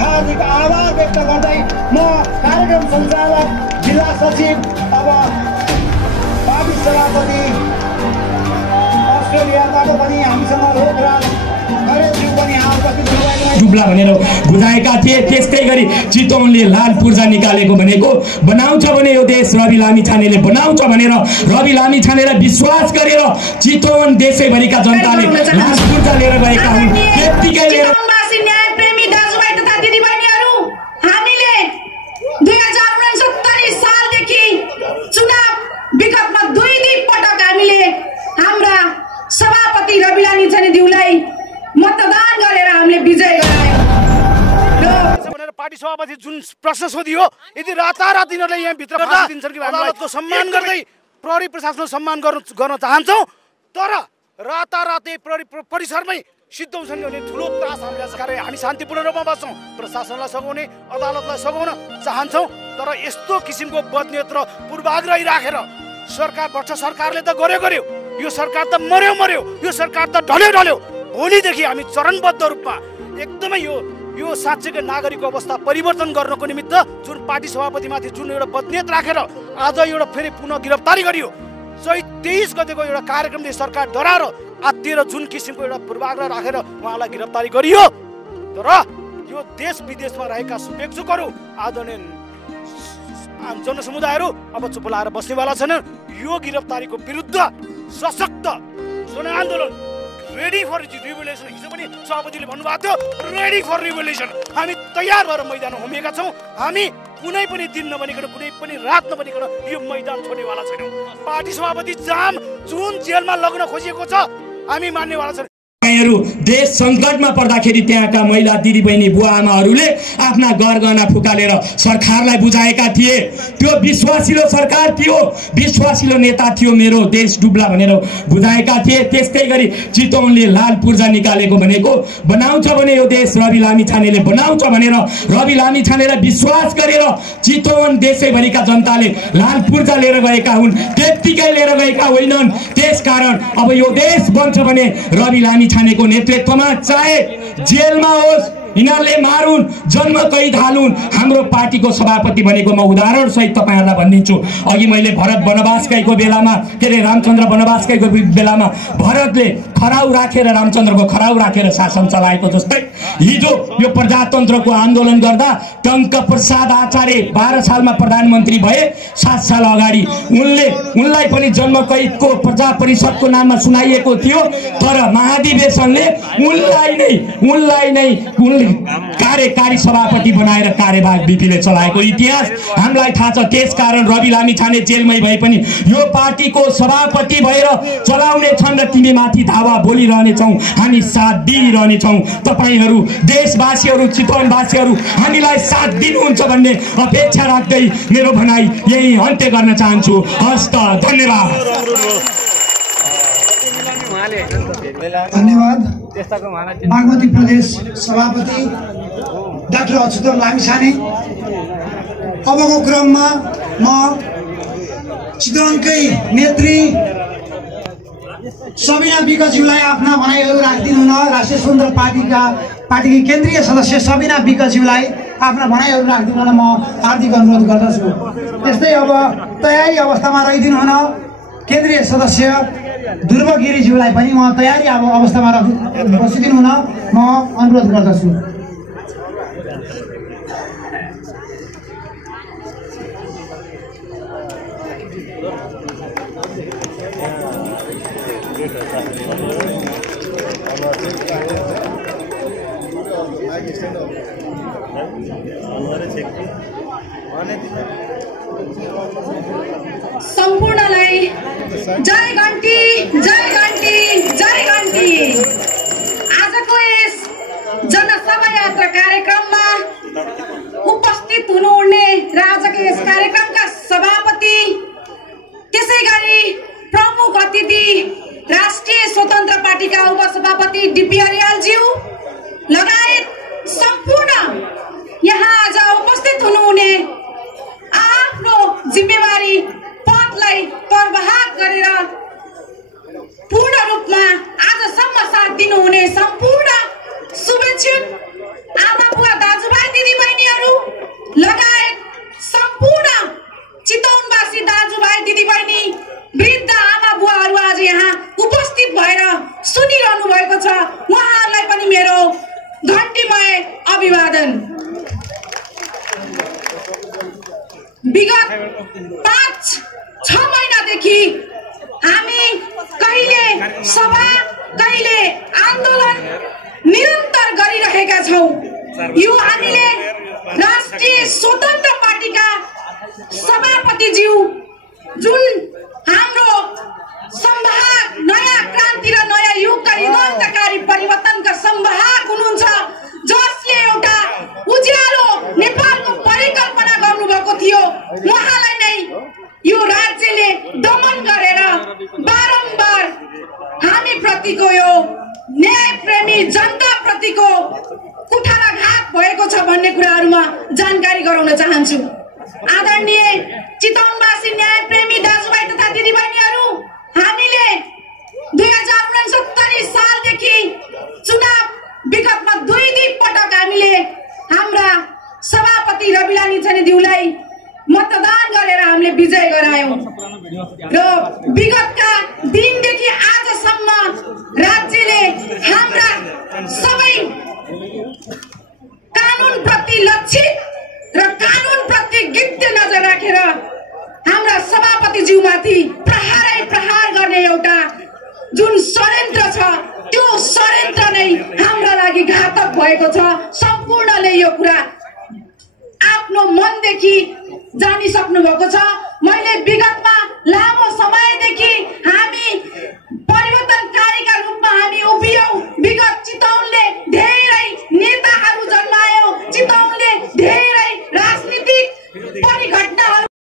हार्दिक आभार व्यक्त गर्दै म कार्यक्रम सञ्चालक जिल्ला सचिव अब पार्टी सभापति अस्ट्रेलियाबाट पनि हामीसँग लोकराज डुब्ला भनेर बुझाएका थिए। त्यसै गरी चितवनले लाल पूर्जा निकालेको भनेको बनाउँछ भने यो देश रवि लामिछानेले बनाउँछ भनेर रवि लामिछानेलाई विश्वास गरेर चितवन देशैभरिका जनताले लाल पूर्जा लिएर गएका हुन्। त्यतिकै लिएर न्यायप्रेमी दाजुभाइ तथा दिदीबहिनीहरू, हामीले 2069 सालदेखि चुनाव विगतमा दुई पटक हामीले हाम्रा सभापति रवि लामिछानेज्यूलाई मतदान गरेर हामीले विजय गरायौं। भनेर पार्टी सभापति जुन प्रश्न सोधियो, यदि रातारात यिनीहरूले यहाँ भित्र फाँसिदिन्छन् कि अदालतको सम्मान गर्दै प्रहरी प्रशासनको सम्मान गर्न चाहन्छौँ, तर रातारातै प्रहरी परिसरमै सिद्धाउँछन् भने ठुलो त्रास हामीलाई छ। हामी शान्तिपूर्ण रूपमा बस्छौँ, प्रशासनलाई सघाउने, अदालतलाई सघाउन चाहन्छौँ, तर यस्तो किसिमको बदनियत र पूर्वाग्रही राखेर सरकार भ्रष्ट सरकारले त गर्यो, यो सरकार त मर्यो, यो सरकार त ढल्यो। भोलिदेखि हामी चरणबद्ध रूपमा एकदमै यो साँच्चैकै नागरिकको अवस्था परिवर्तन गर्नको निमित्त जुन पार्टी सभापतिमाथि जुन एउटा बदनियत राखेर आज एउटा फेरि पुनः गिरफ्तारी गरियो, 23 गतेको एउटा कार्यक्रमले सरकार डराएर आत्तिएर जुन किसिमको एउटा पूर्वाग्रह राखेर उहाँलाई गिरफ्तारी गरियो, तर यो देश विदेशमा रहेका शुभेच्छुकहरू, आदरणीय जनसमुदायहरू अब चुप लाएर बस्नेवाला छैनन्। यो गिरफ्तारीको विरुद्ध सशक्त जनआन्दोलन रेडी फर रिभोल्युसन, हिजो पनि सभापतिले भन्नुभएको थियो रेडी फर रिभोल्युसन, हामी तयार भएर मैदानमा उभिएका छौँ। हामी कुनै पनि दिन नबनिकन, कुनै पनि रात नबनिकन यो मैदान छोड्नेवाला छैनौँ। पार्टी सभापति जुन जेलमा लग्न खोजिएको छ हामी मान्नेवाला छैनौँ। देश संकटमा पर्दाखेरि त्यहाँका महिला दिदीबहिनी बुवा आमाहरूले आफ्ना गरगहना फुकालेर सरकारलाई बुझाएका थिए। त्यो विश्वासिलो सरकार थियो, विश्वासिलो नेता थियो, मेरो देश डुब्ला भनेर बुझाएका थिए। त्यसै गरी चितवनले लाल पूर्जा निकालेको भनेको बनाउँछ भने यो देश रवि लामिछानेले बनाउँछ भनेर रवि लामिछानेलाई विश्वास गरेर चितवन देशैभरिका जनताले लाल पूर्जा लिएर गएका हुन्। त्यतिकै लिएर गएका होइनन्। त्यसकारण अब यो देश बन्छ भने रवि लामिछानेको नेतृत्वमा चाहे जेलमा होस्, यिनीहरूले मारुन्, जन्म कैद हालुन्, हाम्रो पार्टीको सभापति भनेको म उदाहरण सहित तपाईहरुलाई भनिदिन्छु। अघि मैले भरत वनवास गएको बेलामा रामचन्द्र वनवास गएको बेलामा भरतले खराउ राखेर रामचन्द्रको खराउ राखेर शासन चलाएको जस्तै हिजो यो प्रजातन्त्रको आन्दोलन गर्दा टंक प्रसाद आचार्य 12 सालमा प्रधानमन्त्री भए। 7 साल अगाडि उनलाई पनि जन्म कैदको प्रजा परिषदको नाममा सुनाइएको थियो, तर महाधिवेशनले उनलाई नै कार्यकारी सभापति बनाएर कार्यभार बीपीले चलाएको इतिहास हामीलाई थाहा छ। त्यसकारण रवि लामिछाने जेलमै भए पनि यो पार्टीको सभापति भएर चलाउने छन् र तिमी माथि धावा बोलिरहनेछौँ, हामी साथ दिइरहनेछौँ। तपाईहरू देशवासीहरू, चितवनवासीहरू हामीलाई साथ दिनुहुन्छ भन्ने अपेक्षा राख्दै मेरो भनाइ यही अन्त्य गर्न चाहन्छु। हस्त, धन्यवाद। धन्यवाद। बागमती प्रदेश सभापति डाक्टर अच्युतन लामिछाने। अबको क्रममा म चितवनकै नेत्री सबिना विकज्यूलाई आफ्ना भनाइहरू राखिदिनु न। राष्ट्रिय स्वतन्त्र पार्टीकी केन्द्रीय सदस्य सबिना विकज्यूलाई आफ्ना भनाइहरू राखिदिनु न म हार्दिक अनुरोध गर्दछु। त्यस्तै अब तयारी अवस्थामा रहिदिनु हुन केन्द्रीय सदस्य ध्रुव गिरीज्यूलाई पनि म तयारी अवस्थामा बसिदिनु हुन म अनुरोध गर्दछु। सम्पूर्णलाई जय घण्टी, जय घण्टी, जय घण्टी। आजको यस जनसभा यात्रा कार्यक्रममा उपस्थित हुनुहुने र आजको यस कार्यक्रमका सभापति, त्यसै गरी प्रमुख अतिथि राष्ट्रिय स्वतन्त्र पार्टीका उपसभापति डीपी अर्यालज्यू लगायत सम्पूर्ण यहाँ आज उपस्थित हुनुहुने आफ्नो जिम्मेवारी पदलाई निर्वाह गरेर पूर्ण रूपमा आजसम्म साथ दिनुहुने सम्पूर्ण शुभेच्छुक आमा बुवा दाजुभाइ घण्टीमय अभिवादन। विगत 5-6 महिनादेखि हामी कहिले सभा कहिले आन्दोलन निरन्तर गरिरहेका छौं। यो हामीले राष्ट्रिय स्वतन्त्र पार्टीका सभापतिज्यू जुन हाम्रो संवाहक नयाँ क्रान्ति र नयाँ युगका युगान्तकारी परिवर्तनका संवाहक हुनुहुन्छ, जसले एउटा उज्यालो नेपालको परिकल्पना गर्नुभएको थियो। उहाँलाई नै यो राज्यले दमन गरेर बारम्बार हामी प्रतिको यो न्यायप्रेमी जनता प्रतिको कुठाराघात भएको छ भन्ने कुराहरुमा जानकारी गराउन चाहन्छु। आदरणीय चितवनवासी न्यायप्रेमी दाजुभाइ तथा दिदीबहिनीहरु, हामीले 2069 सालदेखि चुनाव विगतमा 2 पटक हामीले हाम्रा सभापति रविलानी छानेज्यूलाई मतदान गरेर हामीले विजय गरायौं र विगतका दिनदेखि आजसम्म राज्यले हाम्रा सबै कानुन प्रति लक्षित र कानुन प्रति गिद्ध नजर राखेर हाम्रा सभापतिज्यूमाथि प्रहार गर्ने एउटा जुन षड्यन्त्र छ, त्यो षड्यन्त्र नै हाम्रा लागि घातक भएको छ। सम्पूर्णले यो कुरा आफ्नो मनदेखि जानिसक्नु भएको छ। मैले विगतमा लामो समयदेखि हामी परिवर्तनकारीका रूपमा हामी उभियौं। विगत चितवनले धेरै नेताहरू जन्मायो, चितवनले धेरै राजनीतिक परिघटना